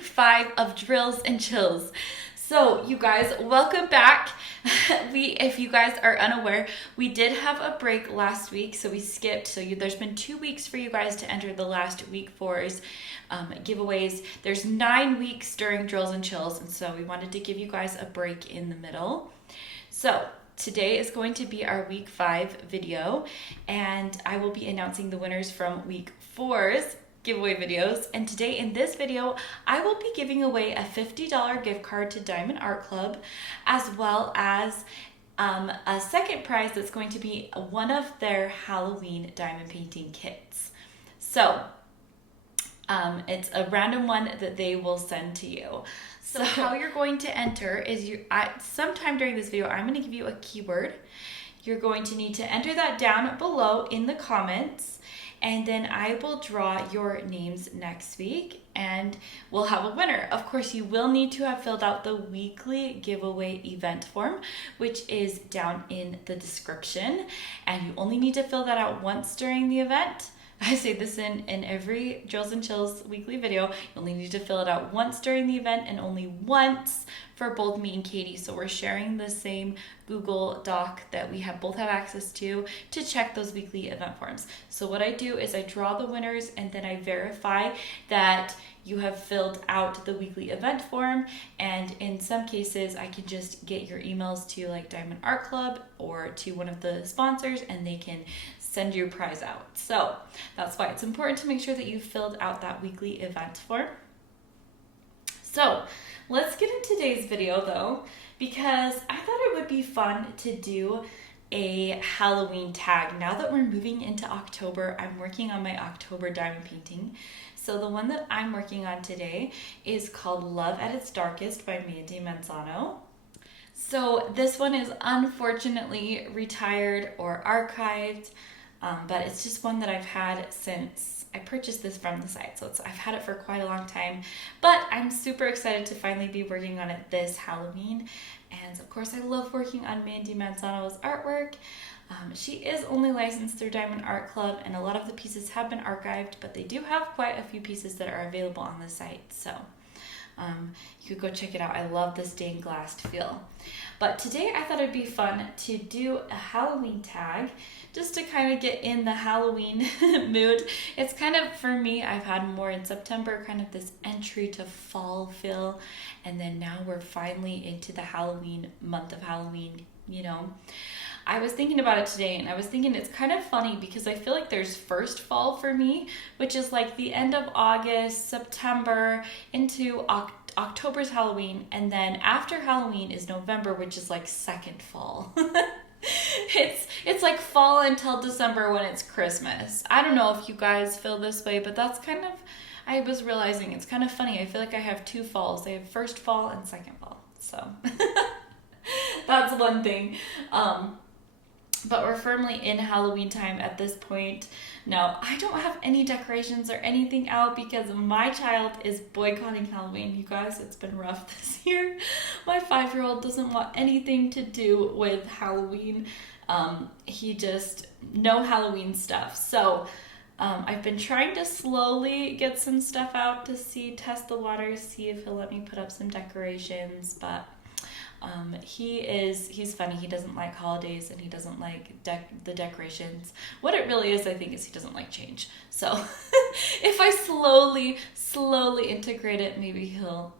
week 5 of Drills and Chills. So you guys, welcome back. If you guys are unaware, we did have a break last week, so we skipped. So there's been 2 weeks for you guys to enter the last week 4's giveaways. There's 9 weeks during Drills and Chills, and so we wanted to give you guys a break in the middle. So today is going to be our week 5 video, and I will be announcing the winners from week 4's giveaway videos. And today in this video, I will be giving away a $50 gift card to Diamond Art Club, as well as a second prize that's going to be one of their Halloween diamond painting kits. So it's a random one that they will send to you. So how you're going to enter is sometime during this video, I'm going to give you a keyword. You're going to need to enter that down below in the comments, and then I will draw your names next week and we'll have a winner. Of course, you will need to have filled out the weekly giveaway event form, which is down in the description, and you only need to fill that out once during the event. I say this in every Drills and Chills weekly video. You only need to fill it out once during the event and only once for both me and Katie. So we're sharing the same Google Doc that we both have access to check those weekly event forms. So what I do is I draw the winners and then I verify that you have filled out the weekly event form, and in some cases I can just get your emails to like Diamond Art Club or to one of the sponsors and they can send your prize out. So that's why it's important to make sure that you filled out that weekly event form. So let's get into today's video though, because I thought it would be fun to do a Halloween tag. Now that we're moving into October, I'm working on my October diamond painting. So the one that I'm working on today is called Love at Its Darkest by Mandy Manzano. So this one is unfortunately retired or archived, but it's just one that I've had since I purchased this from the site. So I've had it for quite a long time, but I'm super excited to finally be working on it this Halloween. And of course, I love working on Mandy Manzano's artwork. She is only licensed through Diamond Art Club, and a lot of the pieces have been archived, but they do have quite a few pieces that are available on the site. So you could go check it out. I love the stained glass feel. But today I thought it'd be fun to do a Halloween tag just to kind of get in the Halloween mood. It's kind of, for me, I've had more in September, kind of this entry to fall feel. And then now we're finally into the Halloween, month of Halloween, you know. I was thinking about it today, and I was thinking it's kind of funny because I feel like there's first fall for me, which is like the end of August, September, into October's Halloween, and then after Halloween is November, which is like second fall. It's like fall until December when it's Christmas. I don't know if you guys feel this way, but that's kind of, I was realizing it's kind of funny. I feel like I have 2 falls. I have first fall and second fall. So that's one thing. But we're firmly in Halloween time at this point. Now, I don't have any decorations or anything out because my child is boycotting Halloween. You guys, it's been rough this year. My 5-year-old doesn't want anything to do with Halloween. He just, no Halloween stuff. So I've been trying to slowly get some stuff out to test the waters, see if he'll let me put up some decorations, but he's funny. He doesn't like holidays and he doesn't like the decorations. What it really is, I think, is he doesn't like change. So if I slowly integrate it, maybe he'll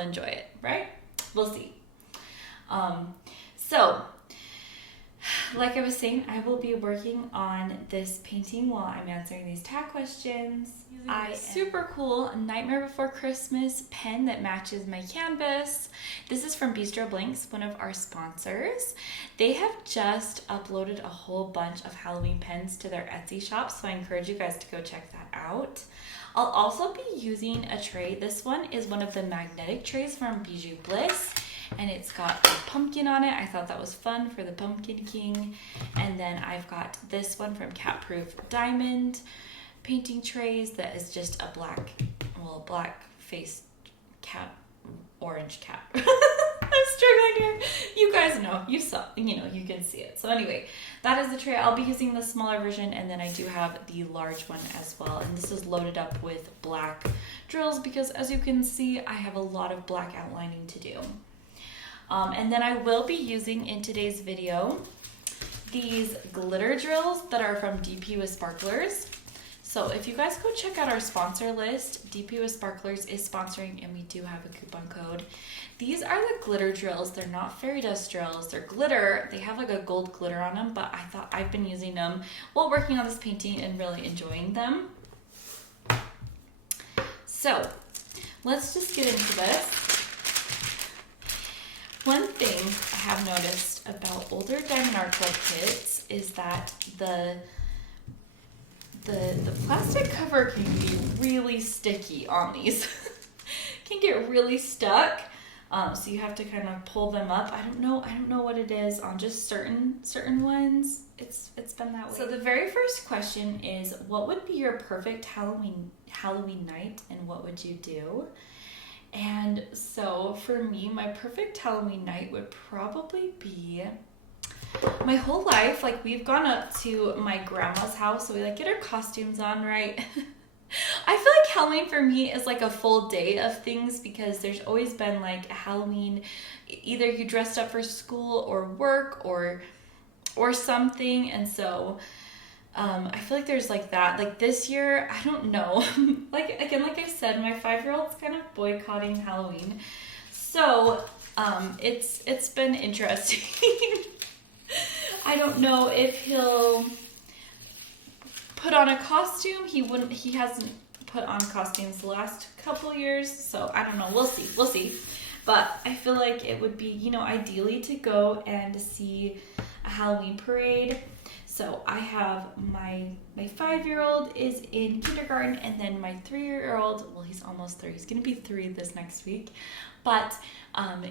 enjoy it, right? We'll see. So like I was saying, I will be working on this painting while I'm answering these tag questions. I super cool Nightmare Before Christmas pen that matches my canvas. This is from Bistro Blanks, one of our sponsors. They have just uploaded a whole bunch of Halloween pens to their Etsy shop, so I encourage you guys to go check that out. I'll also be using a tray. This one is one of the magnetic trays from Bijou Bliss, and it's got a pumpkin on it. I thought that was fun for the Pumpkin King. And then I've got this one from Cat Proof Diamond painting trays that is just a black faced cat, orange cat. I'm struggling right here. You guys know, you saw, you know, you can see it. So anyway, that is the tray. I'll be using the smaller version, and then I do have the large one as well. And this is loaded up with black drills because, as you can see, I have a lot of black outlining to do. And then I will be using in today's video these glitter drills that are from DP with Sparklers. So if you guys go check out our sponsor list, DP with Sparklers is sponsoring, and we do have a coupon code. These are the glitter drills. They're not fairy dust drills. They're glitter. They have like a gold glitter on them, but I thought I've been using them while working on this painting and really enjoying them. So let's just get into this. One thing I have noticed about older Diamond Art Club kits is that the plastic cover can be really sticky on these. Can get really stuck. So you have to kind of pull them up. I don't know what it is on just certain ones. It's been that way. So the very first question is, what would be your perfect Halloween night, and what would you do? And so for me, my perfect Halloween night would probably be, my whole life, like, we've gone up to my grandma's house, so we like get our costumes on, right? I feel like Halloween for me is like a full day of things because there's always been like a Halloween, either you dressed up for school or work or something, and so I feel like there's like that. Like this year, I don't know. Like again, like I said, my 5-year-old's kind of boycotting Halloween, so it's been interesting. I don't know if he'll put on a costume. He hasn't put on costumes the last couple years, so I don't know. We'll see. But I feel like it would be, you know, ideally to go and see a Halloween parade. So I have my 5-year-old is in kindergarten, and then my 3-year-old, well, he's almost 3. He's going to be 3 this next week. But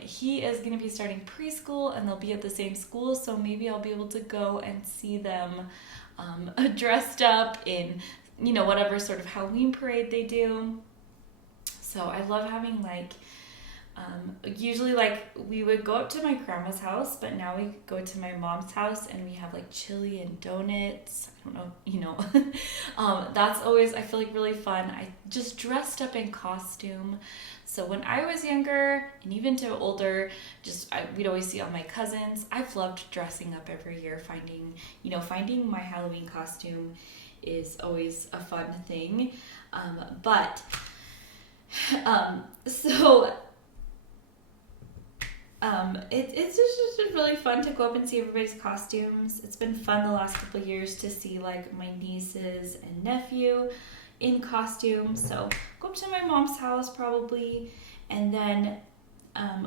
he is going to be starting preschool, and they'll be at the same school, so maybe I'll be able to go and see them dressed up in, you know, whatever sort of Halloween parade they do. So I love having like, usually like we would go up to my grandma's house, but now we go to my mom's house and we have like chili and donuts. I don't know, you know, that's always, I feel like, really fun. I just dressed up in costume. So when I was younger and even to older, we'd always see all my cousins. I've loved dressing up every year. Finding my Halloween costume is always a fun thing. It's just really fun to go up and see everybody's costumes. It's been fun the last couple of years to see like my nieces and nephew in costume. So go up to my mom's house probably, and then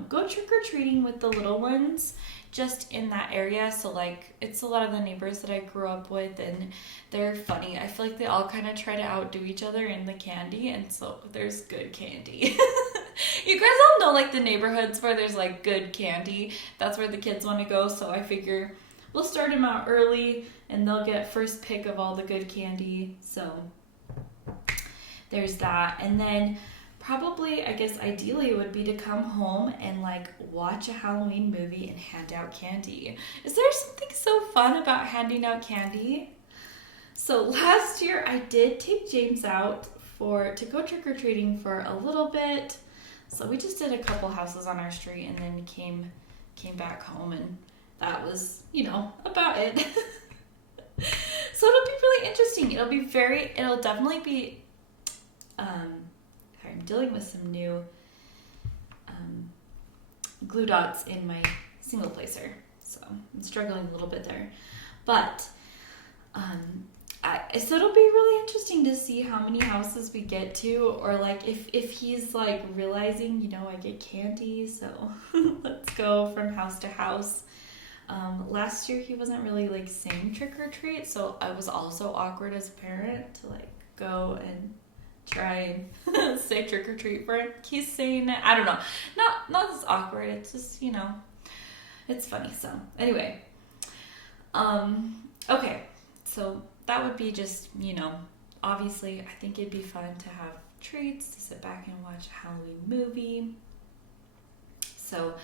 go trick-or-treating with the little ones just in that area. So like, it's a lot of the neighbors that I grew up with, and they're funny. I feel like they all kind of try to outdo each other in the candy, and so there's good candy. You guys all know like the neighborhoods where there's like good candy. That's where the kids want to go. So I figure we'll start them out early, and they'll get first pick of all the good candy. So there's that. And then probably, I guess ideally would be to come home and like watch a Halloween movie and hand out candy. Is there something so fun about handing out candy? So last year I did take James out to go trick-or-treating for a little bit. So we just did a couple houses on our street and then came back home, and that was, you know, about it. So it'll be really interesting. It'll definitely be, I'm dealing with some new glue dots in my single placer, so I'm struggling a little bit there. But so it'll be really interesting to see how many houses we get to, or like if he's like realizing, you know, I get candy, so let's go from house to house. Last year he wasn't really like saying trick or treat, so I was also awkward as a parent to like go and try and say trick or treat for him. He's saying it. I don't know. Not as awkward. It's just, you know, it's funny. So anyway, okay. So that would be just, you know, obviously I think it'd be fun to have treats, to sit back and watch a Halloween movie. So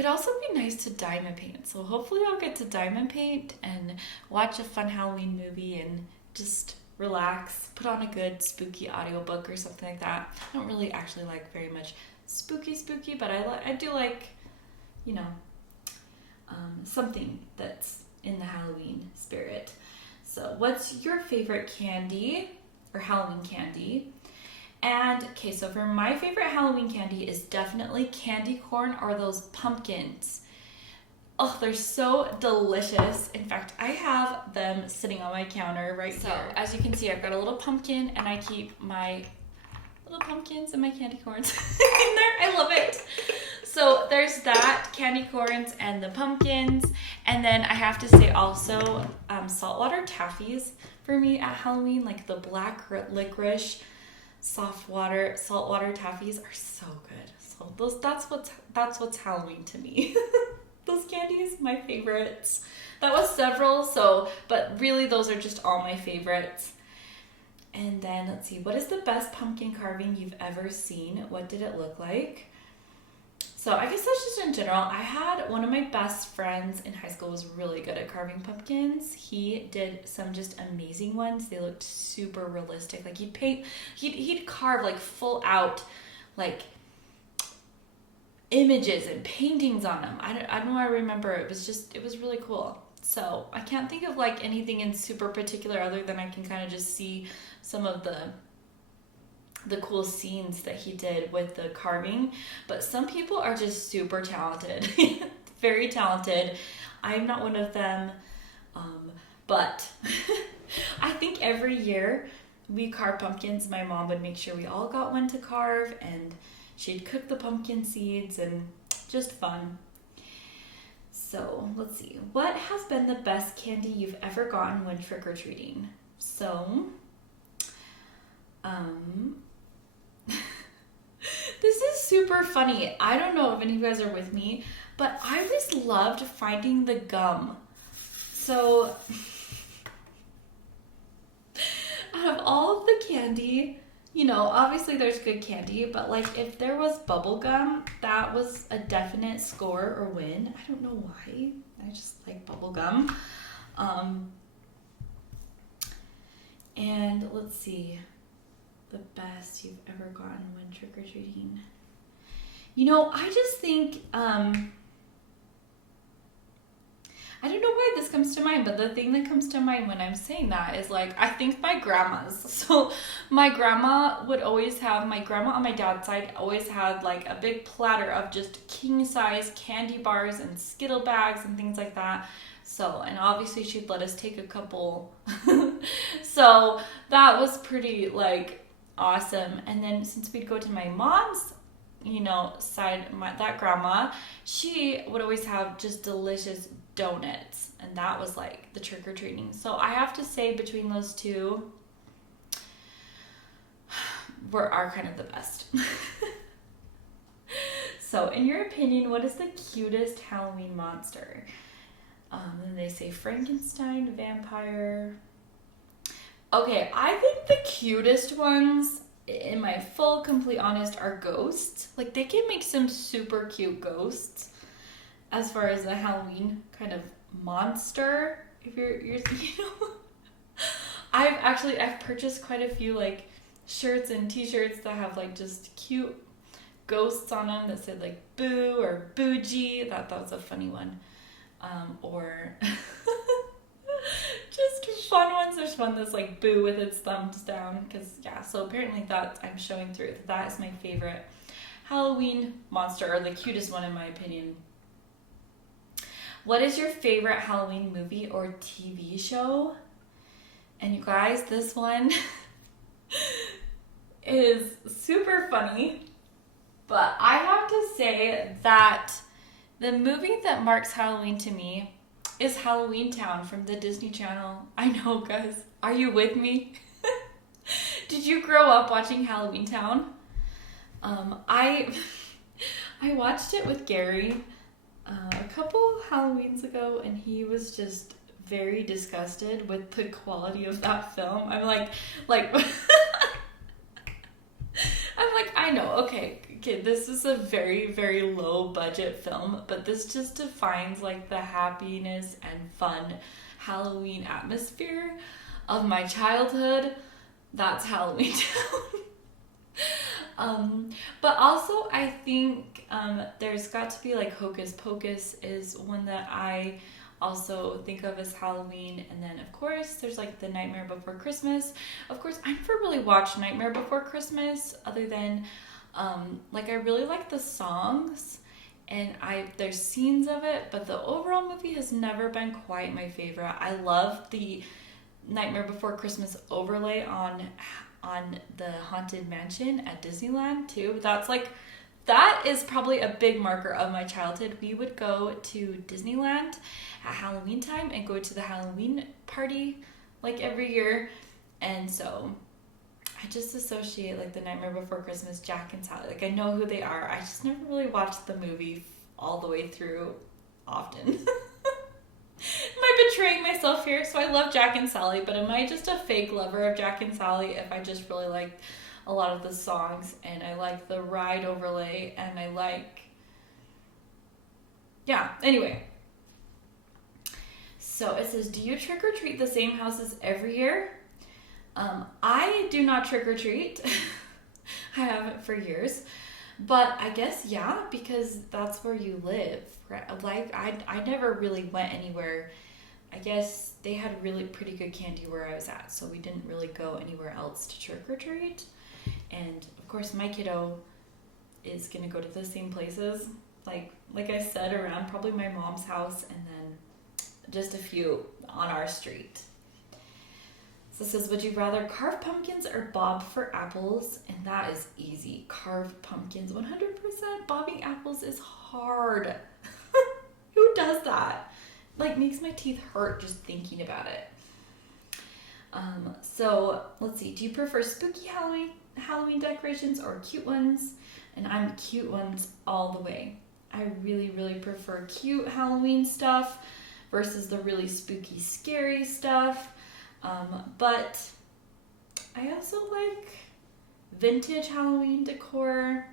It'd also be nice to diamond paint. So hopefully I'll get to diamond paint and watch a fun Halloween movie and just relax, put on a good spooky audiobook or something like that. I don't really actually like very much spooky, but I do like, you know, something that's in the Halloween spirit. So what's your favorite candy or Halloween candy? And okay, so for my favorite Halloween candy is definitely candy corn or those pumpkins. Oh, they're so delicious. In fact, I have them sitting on my counter right here. So as you can see, I've got a little pumpkin and I keep my little pumpkins and my candy corns in there. I love it. So there's that, candy corns and the pumpkins. And then I have to say also saltwater taffies for me at Halloween, like the black licorice saltwater taffies are so good. So that's what's Halloween to me. Those candies, my favorites. That was several, but really those are just all my favorites. And then let's see, what is the best pumpkin carving you've ever seen? What did it look like? So I guess that's just in general. I had one of my best friends in high school was really good at carving pumpkins. He did some just amazing ones. They looked super realistic. Like he'd carve like full out, like images and paintings on them. I don't know. I remember it was really cool. So I can't think of like anything in super particular other than I can kind of just see some of the cool scenes that he did with the carving. But some people are just super talented, very talented. I'm not one of them, but I think every year we carve pumpkins. My mom would make sure we all got one to carve, and she'd cook the pumpkin seeds, and just fun. So let's see, what has been the best candy you've ever gotten when trick-or-treating? So this is super funny. I don't know if any of you guys are with me, but I just loved finding the gum. So out of all of the candy, you know, obviously there's good candy, but like if there was bubble gum, that was a definite score or win. I don't know why. I just like bubble gum. And let's see, the best you've ever gotten when trick-or-treating. You know, I just think, I don't know why this comes to mind, but the thing that comes to mind when I'm saying that is like, I think my grandma's. So my grandma on my dad's side always had like a big platter of just king size candy bars and Skittle bags and things like that. So, and obviously she'd let us take a couple. So that was pretty like awesome. And then since we'd go to my mom's, you know, side, that grandma, she would always have just delicious donuts, and that was like the trick-or-treating. So I have to say between those two are kind of the best. So in your opinion, what is the cutest Halloween monster? And they say Frankenstein, vampire. Okay, I think the cutest ones, in my full complete honest, are ghosts. Like they can make some super cute ghosts as far as a Halloween kind of monster. If you're you know, I've purchased quite a few like shirts and t-shirts that have like just cute ghosts on them that said like boo or bougie. That was a funny one. Or just fun ones. There's one that's like boo with its thumbs down, because yeah, so apparently that I'm showing through that is my favorite Halloween monster, or the cutest one in my opinion. What is your favorite Halloween movie or TV show? And you guys, this one is super funny, but I have to say that the movie that marks Halloween to me is Halloween Town from the Disney Channel. I know, guys. Are you with me? Did you grow up watching Halloween Town? I watched it with Gary a couple Halloweens ago, and he was just very disgusted with the quality of that film. I'm like, I know, okay, okay, this is a very, very low budget film, but this just defines like the happiness and fun Halloween atmosphere of my childhood. That's Halloween Town. But also I think there's got to be like Hocus Pocus is one that I also think of as Halloween. And then of course there's like the Nightmare Before Christmas. Of course I never really watched Nightmare Before Christmas other than like I really like the songs and there's scenes of it, but the overall movie has never been quite my favorite. I love the Nightmare Before Christmas overlay on the Haunted Mansion at Disneyland too. That is probably a big marker of my childhood. We would go to Disneyland at Halloween time and go to the Halloween party like every year. And so I just associate like the Nightmare Before Christmas, Jack and Sally. Like I know who they are. I just never really watched the movie all the way through often. Am I betraying myself here? So I love Jack and Sally, but am I just a fake lover of Jack and Sally if I just really like a lot of the songs and I like the ride overlay and I like, yeah, anyway. So it says, do you trick or treat the same houses every year? I do not trick or treat. I haven't for years, but I guess, yeah, because that's where you live, right? Like I never really went anywhere. I guess they had really pretty good candy where I was at, so we didn't really go anywhere else to trick or treat. And of course my kiddo is gonna go to the same places, like I said, around probably my mom's house and then just a few on our street. So it says, would you rather carve pumpkins or bob for apples? And that is easy. Carve pumpkins, 100%. Bobbing apples is hard. Who does that? Like makes my teeth hurt just thinking about it. So let's see. Do you prefer spooky Halloween decorations or cute ones? And I'm cute ones all the way. I really, really prefer cute Halloween stuff versus the really spooky, scary stuff. But I also like vintage Halloween decor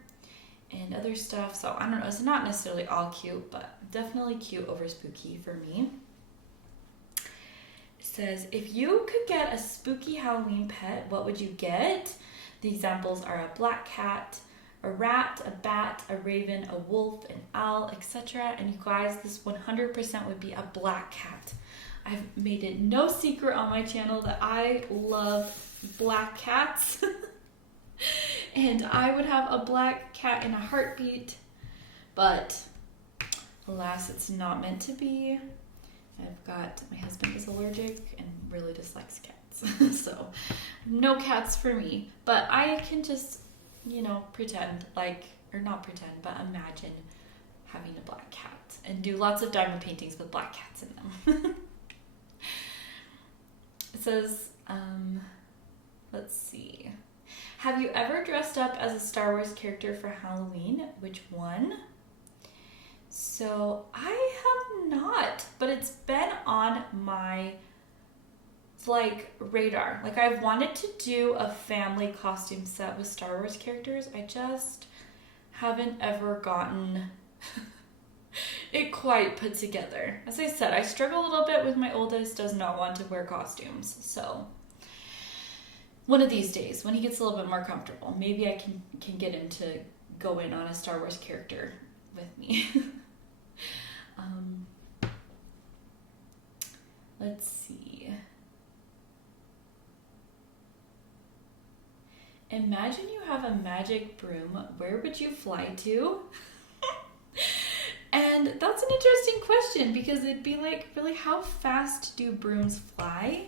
and other stuff. So I don't know, it's not necessarily all cute, but definitely cute over spooky for me. It says, if you could get a spooky Halloween pet, what would you get? The examples are a black cat, a rat, a bat, a raven, a wolf, an owl, etc. And you guys, this 100% would be a black cat. I've made it no secret on my channel that I love black cats. And I would have a black cat in a heartbeat. But alas, it's not meant to be. My husband is allergic and really dislikes cats. So no cats for me. But I can just, pretend but imagine having a black cat and do lots of diamond paintings with black cats in them. It says, let's see. Have you ever dressed up as a Star Wars character for Halloween? Which one? So I have not, but it's been on my radar. Like I've wanted to do a family costume set with Star Wars characters. I just haven't ever gotten it quite put together. As I said, I struggle a little bit with my oldest, does not want to wear costumes. So one of these days, when he gets a little bit more comfortable, maybe I can get him to go in on a Star Wars character with me. Let's see. Imagine you have a magic broom. Where would you fly to? And that's an interesting question because it'd be like, really, how fast do brooms fly?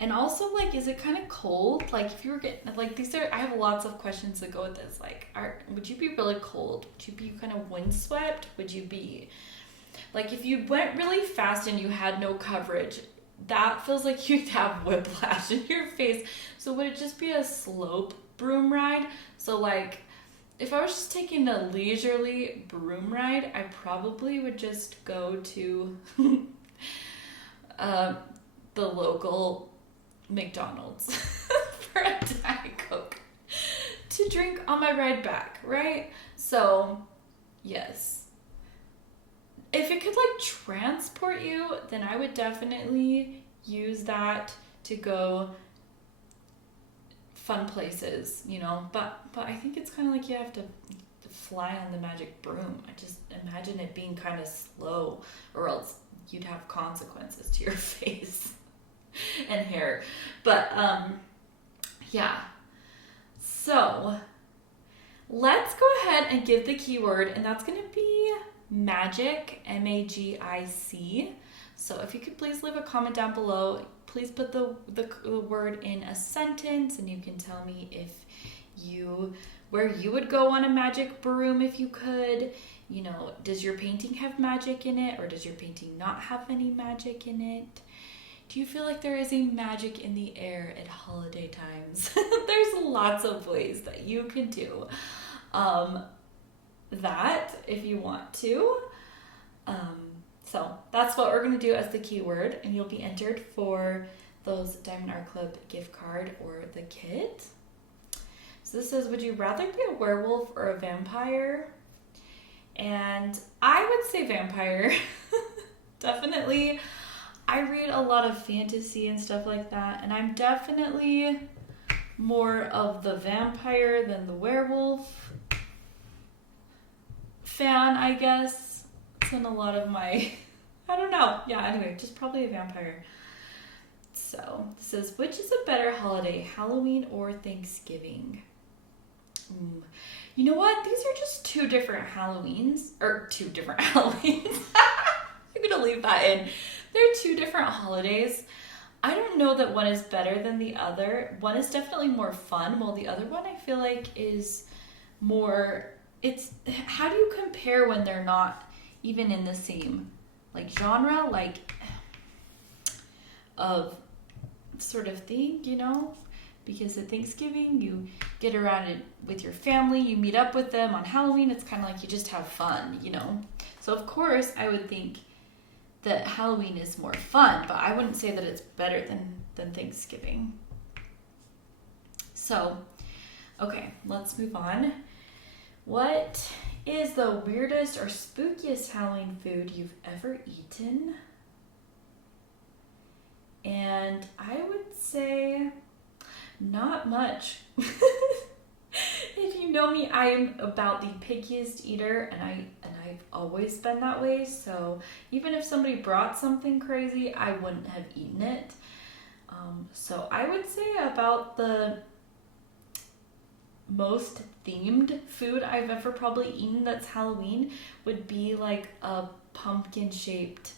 And also, is it kind of cold? Like, if you were getting, I have lots of questions that go with this. Would you be really cold? Would you be kind of windswept? Would you be, if you went really fast and you had no coverage, that feels like you'd have whiplash in your face. So would it just be a slope broom ride? So, if I was just taking a leisurely broom ride, I probably would just go to the local McDonald's for a Diet Coke to drink on my ride back, right? So, yes. If it could like transport you, then I would definitely use that to go fun places, you know. But I think it's kind of like you have to fly on the magic broom. I just imagine it being kind of slow, or else you'd have consequences to your face and hair. But yeah. So let's go ahead and give the keyword, and that's going to be magic, MAGIC. So if you could please leave a comment down below, please put the word in a sentence, and you can tell me where you would go on a magic broom if you could. You know, does your painting have magic in it, or does your painting not have any magic in it? Do you feel like there is a magic in the air at holiday times? There's lots of ways that you can do that if you want to. So that's what we're going to do as the keyword, and you'll be entered for those Diamond Art Club gift card or the kit. So this says, would you rather be a werewolf or a vampire? And I would say vampire. Definitely. I read a lot of fantasy and stuff like that, and I'm definitely more of the vampire than the werewolf fan, I guess. It's in a lot of my, I don't know. Yeah, anyway, just probably a vampire. So, it says, which is a better holiday, Halloween or Thanksgiving? You know what? These are just two different Halloweens. I'm going to leave that in. They're two different holidays. I don't know that one is better than the other. One is definitely more fun, while the other one I feel like is more, how do you compare when they're not even in the same like genre, like of sort of thing, you know? Because at Thanksgiving, you get around it with your family, you meet up with them. On Halloween, it's kind of like you just have fun, you know? So of course, I would think that Halloween is more fun, but I wouldn't say that it's better than Thanksgiving. So, okay, let's move on. What is the weirdest or spookiest Halloween food you've ever eaten? And I would say not much. If you know me, I am about the pickiest eater, and I've always been that way. So even if somebody brought something crazy, I wouldn't have eaten it. So I would say about the most themed food I've ever probably eaten that's Halloween would be like a pumpkin-shaped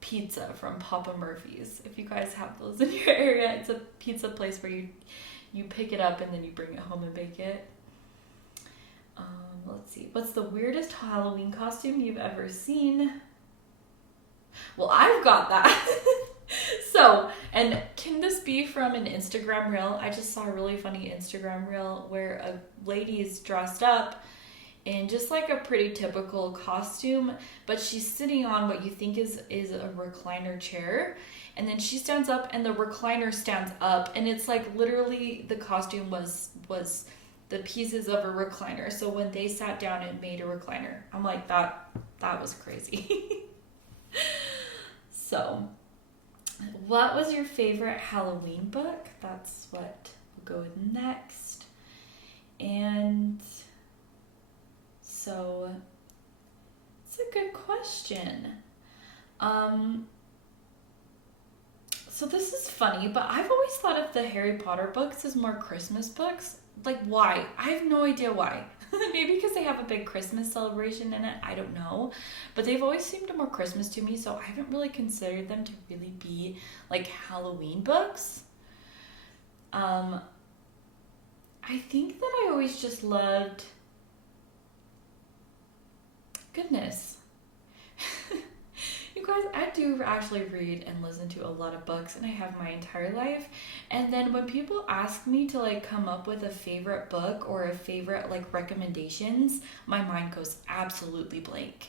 pizza from Papa Murphy's. If you guys have those in your area, it's a pizza place where you pick it up and then you bring it home and bake it. Let's see. What's the weirdest Halloween costume you've ever seen? Well, I've got that. So, and can this be from an Instagram reel? I just saw a really funny Instagram reel where a lady is dressed up in just like a pretty typical costume, but she's sitting on what you think is a recliner chair, and then she stands up and the recliner stands up, and it's like literally the costume was the pieces of a recliner. So when they sat down, it made a recliner. I'm like, that was crazy. So, what was your favorite Halloween book? That's what we'll go with next. And so, it's a good question. So this is funny, but I've always thought of the Harry Potter books as more Christmas books. Like, why? I have no idea why. Maybe because they have a big Christmas celebration in it. I don't know. But they've always seemed more Christmas to me, so I haven't really considered them to really be like Halloween books. I think that I always just loved... Goodness. You guys, I do actually read and listen to a lot of books, and I have my entire life. And then when people ask me to like come up with a favorite book or a favorite like recommendations, my mind goes absolutely blank.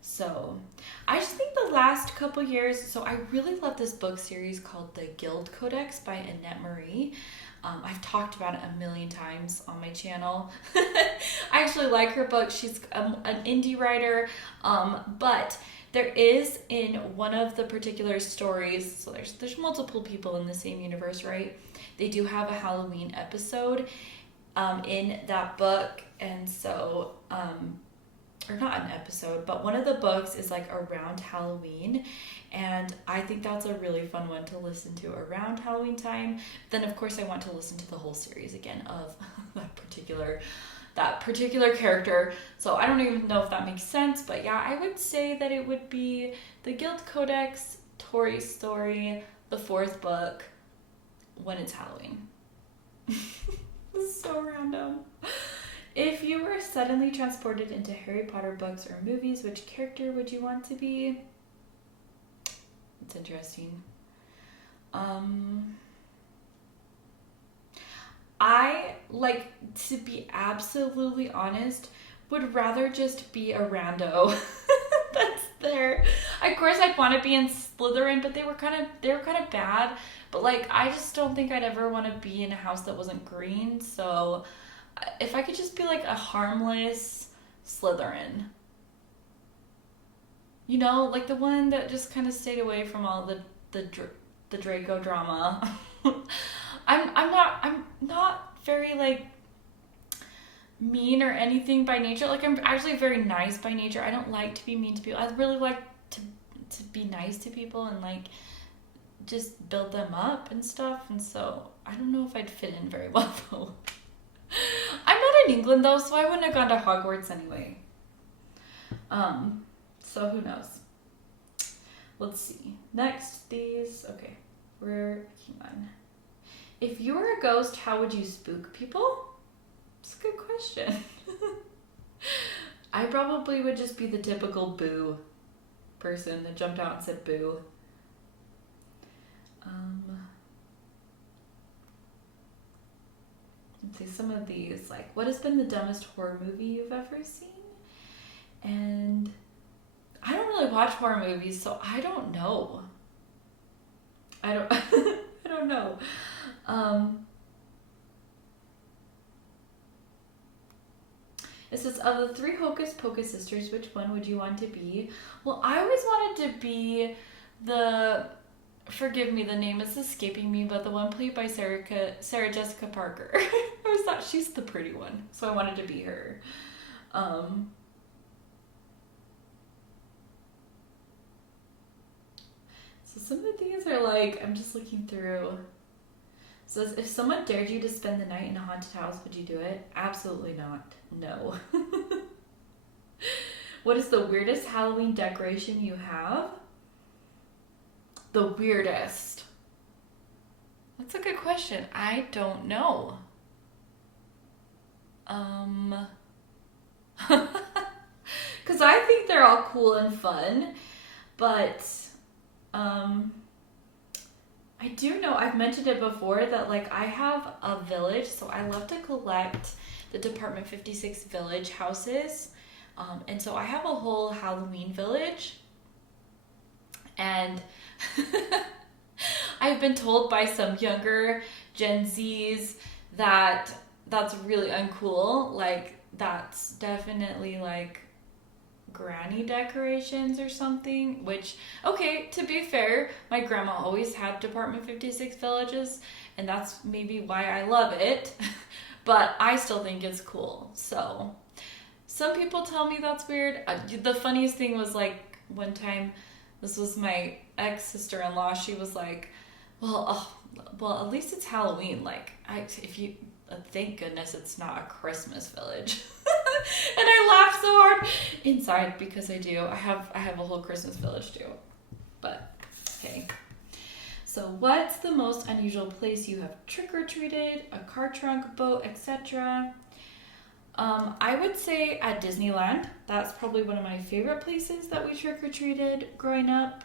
So I just think the last couple years, so I really love this book series called The Guild Codex by Annette Marie. I've talked about it a million times on my channel. I actually like her book. She's an indie writer, but there is in one of the particular stories, so there's multiple people in the same universe, right? They do have a Halloween episode in that book, and so or not an episode, but one of the books is like around Halloween, and I think that's a really fun one to listen to around Halloween time. Then of course I want to listen to the whole series again of that particular character. So I don't even know if that makes sense, but yeah, I would say that it would be the Guild Codex, Tori's story, the fourth book, when it's Halloween. This is so random. If you were suddenly transported into Harry Potter books or movies, which character would you want to be? It's interesting. I, like, to be absolutely honest, would rather just be a rando that's there. Of course, I'd want to be in Slytherin, but they were kind of bad. But like, I just don't think I'd ever want to be in a house that wasn't green. So if I could just be like a harmless Slytherin, you know, like the one that just kind of stayed away from all the Draco drama. I'm not very like mean or anything by nature. Like, I'm actually very nice by nature. I don't like to be mean to people. I really like to be nice to people and like just build them up and stuff. And so I don't know if I'd fit in very well though. I'm not in England though, so I wouldn't have gone to Hogwarts anyway. So who knows? Let's see. Next, these. Okay, we're on. If you were a ghost, how would you spook people? It's a good question. I probably would just be the typical boo person that jumped out and said boo. Let's see some of these. Like, what has been the dumbest horror movie you've ever seen? And I don't really watch horror movies, so I don't know. I don't know. It says, of the 3 Hocus Pocus sisters, which one would you want to be? Well, I always wanted to be forgive me, the name is escaping me, but the one played by Sarah Jessica Parker. I always thought she's the pretty one, so I wanted to be her. So some of these are like, I'm just looking through. So if someone dared you to spend the night in a haunted house, would you do it? Absolutely not. No. What is the weirdest Halloween decoration you have? The weirdest. That's a good question. I don't know. Because I think they're all cool and fun, but I do know, I've mentioned it before, that like I have a village, so I love to collect the Department 56 village houses, and so I have a whole Halloween village, and I've been told by some younger Gen Zs that that's really uncool. Like, that's definitely like granny decorations or something, which, okay, to be fair, my grandma always had Department 56 villages, and that's maybe why I love it, but I still think it's cool. So some people tell me that's weird. The funniest thing was, like, one time, this was my ex-sister-in-law, she was like, well, at least it's Halloween. Like, thank goodness it's not a Christmas village. And I laughed so hard inside, because I do. I have a whole Christmas village too. But okay. So what's the most unusual place you have trick-or-treated? A car trunk, boat, etc.? I would say at Disneyland. That's probably one of my favorite places that we trick-or-treated growing up.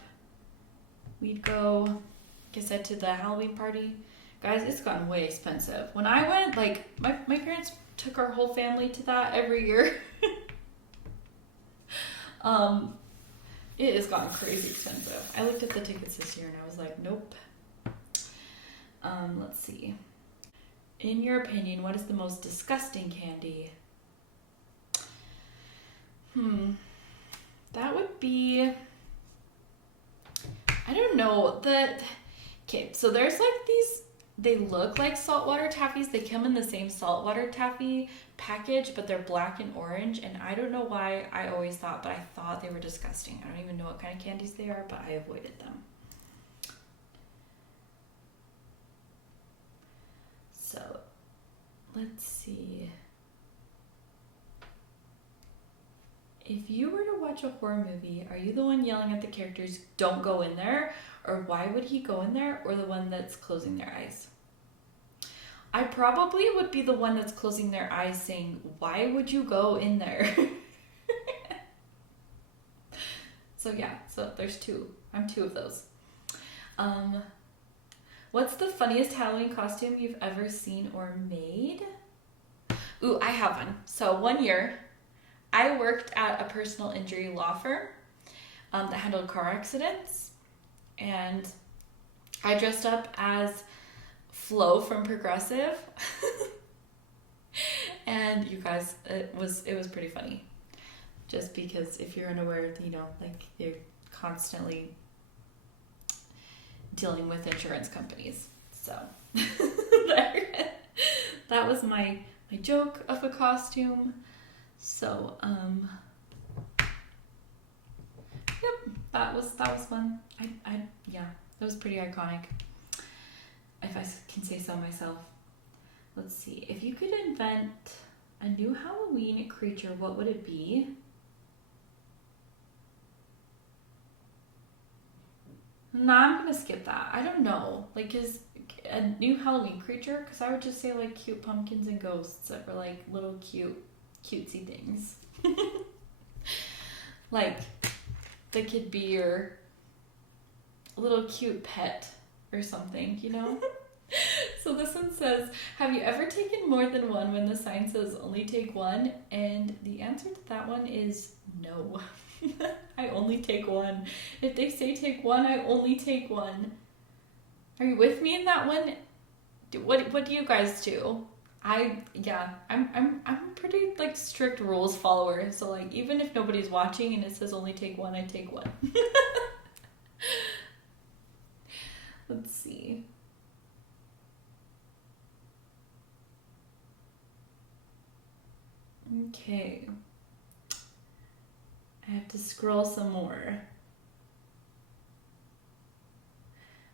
We'd go, like I said, to the Halloween party. Guys, it's gotten way expensive. When I went, like, my parents took our whole family to that every year. It has gotten crazy expensive. I looked at the tickets this year and I was like, nope. Let's see. In your opinion, what is the most disgusting candy? That would be, I don't know. Okay, so there's like these, they look like saltwater taffies. They come in the same saltwater taffy package, but they're black and orange. And I don't know why I always thought, but I thought they were disgusting. I don't even know what kind of candies they are, but I avoided them. So let's see. If you were to watch a horror movie, are you the one yelling at the characters, don't go in there? Or why would he go in there? Or the one that's closing their eyes? I probably would be the one that's closing their eyes saying, why would you go in there? So yeah, so there's two. I'm two of those. What's the funniest Halloween costume you've ever seen or made? Ooh, I have one. So one year, I worked at a personal injury law firm that handled car accidents, and I dressed up as Flo from Progressive. And you guys, it was pretty funny. Just because if you're unaware, you know, like they're constantly dealing with insurance companies. So that was my joke of a costume. So yep, that was fun. Yeah, that was pretty iconic, if I can say so myself. Let's see, if you could invent a new Halloween creature, what would it be? Nah, I'm gonna skip that. I don't know. Like, is a new Halloween creature? Because I would just say like cute pumpkins and ghosts that were like little cutesy things. Like, they could be your little cute pet or something, you know? So this one says, have you ever taken more than one when the sign says only take one? And the answer to that one is no. I only take one. If they say take one, I only take one. Are you with me in that one? What do you guys do? I'm pretty like strict rules follower. So like even if nobody's watching and it says only take one, I take one. Let's see. Okay. I have to scroll some more.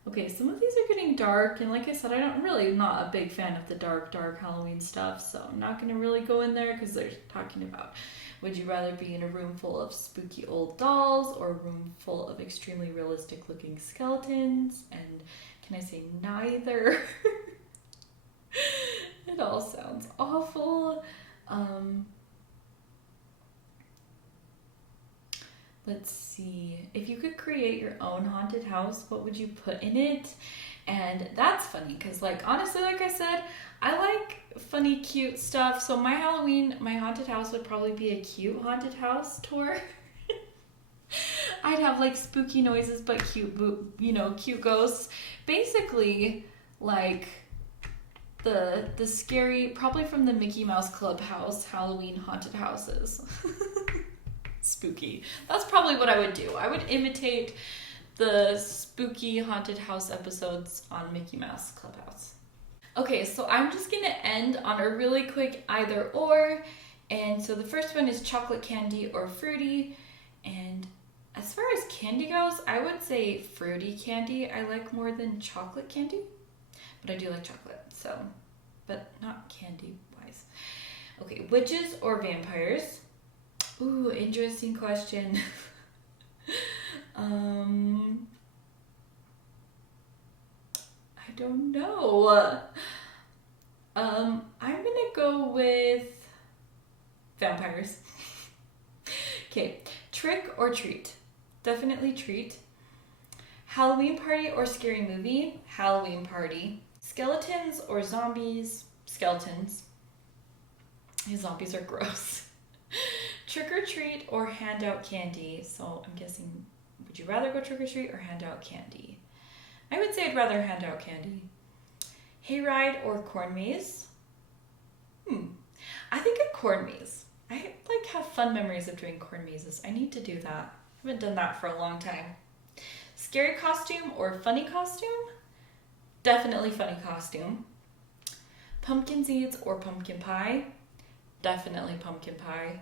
Okay, some of these are getting dark, and like I said, I'm not a big fan of the dark Halloween stuff, so I'm not going to really go in there because they're talking about, would you rather be in a room full of spooky old dolls or a room full of extremely realistic looking skeletons? And can I say neither? It all sounds awful. Let's see. If you could create your own haunted house, what would you put in it? And that's funny because, like, honestly, like I said, I like funny, cute stuff. So my haunted house would probably be a cute haunted house tour. I'd have like spooky noises, but cute ghosts. Basically, like the scary, probably from the Mickey Mouse Clubhouse Halloween haunted houses. Spooky. That's probably what I would do. I would imitate the spooky haunted house episodes on Mickey Mouse Clubhouse. Okay, so I'm just gonna end on a really quick either or. And so the first one is chocolate candy or fruity. And as far as candy goes, I would say fruity candy I like more than chocolate candy. But I do like chocolate, so, but not candy wise. Okay, witches or vampires? Ooh, interesting question. I don't know. I'm gonna go with vampires. Okay, trick or treat? Definitely treat. Halloween party or scary movie? Halloween party. Skeletons or zombies? Skeletons. These zombies are gross. Trick or treat or hand out candy? So I'm guessing, would you rather go trick or treat or hand out candy? I would say I'd rather hand out candy. Hayride or corn maze? I think a corn maze. I like have fun memories of doing corn mazes. I need to do that. I haven't done that for a long time. Scary costume or funny costume? Definitely funny costume. Pumpkin seeds or pumpkin pie? Definitely pumpkin pie.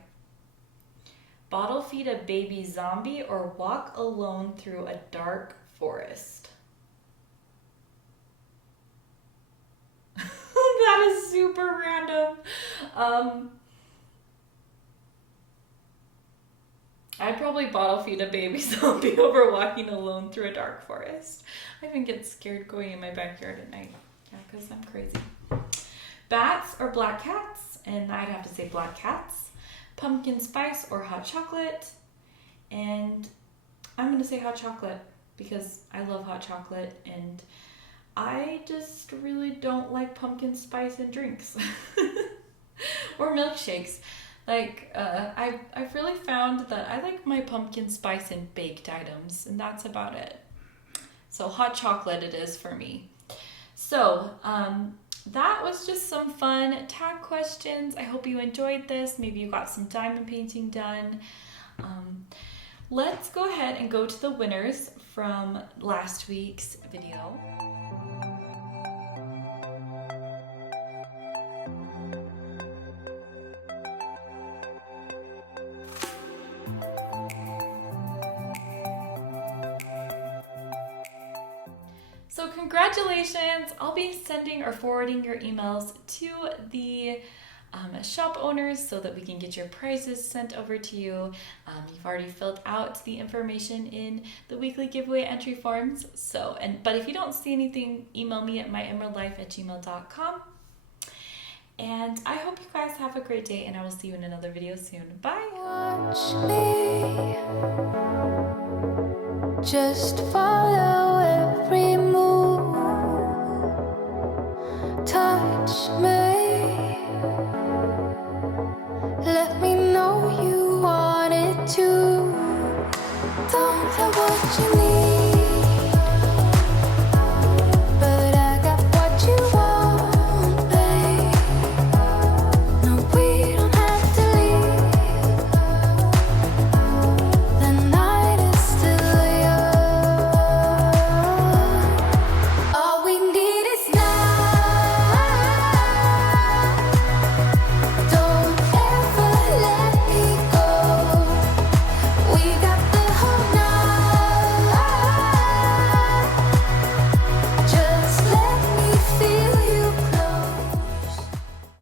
Bottle feed a baby zombie or walk alone through a dark forest? That is super random. I'd probably bottle feed a baby zombie over walking alone through a dark forest. I even get scared going in my backyard at night. Yeah, because I'm crazy. Bats or black cats? And I'd have to say black cats. Pumpkin spice or hot chocolate? And I'm going to say hot chocolate because I love hot chocolate and I just really don't like pumpkin spice in drinks. Or milkshakes. Like, I've really found that I like my pumpkin spice in baked items, and that's about it. So hot chocolate it is for me. So, that was just some fun tag questions. I hope you enjoyed this. Maybe you got some diamond painting done. Let's go ahead and go to the winners from last week's video. So congratulations! I'll be sending or forwarding your emails to the shop owners so that we can get your prizes sent over to you. You've already filled out the information in the weekly giveaway entry forms. But if you don't see anything, email me at myemeraldlife@gmail.com. And I hope you guys have a great day, and I will see you in another video soon. Bye! Watch me, just follow every move. Touch me, let me know you wanted to. Don't have what you need.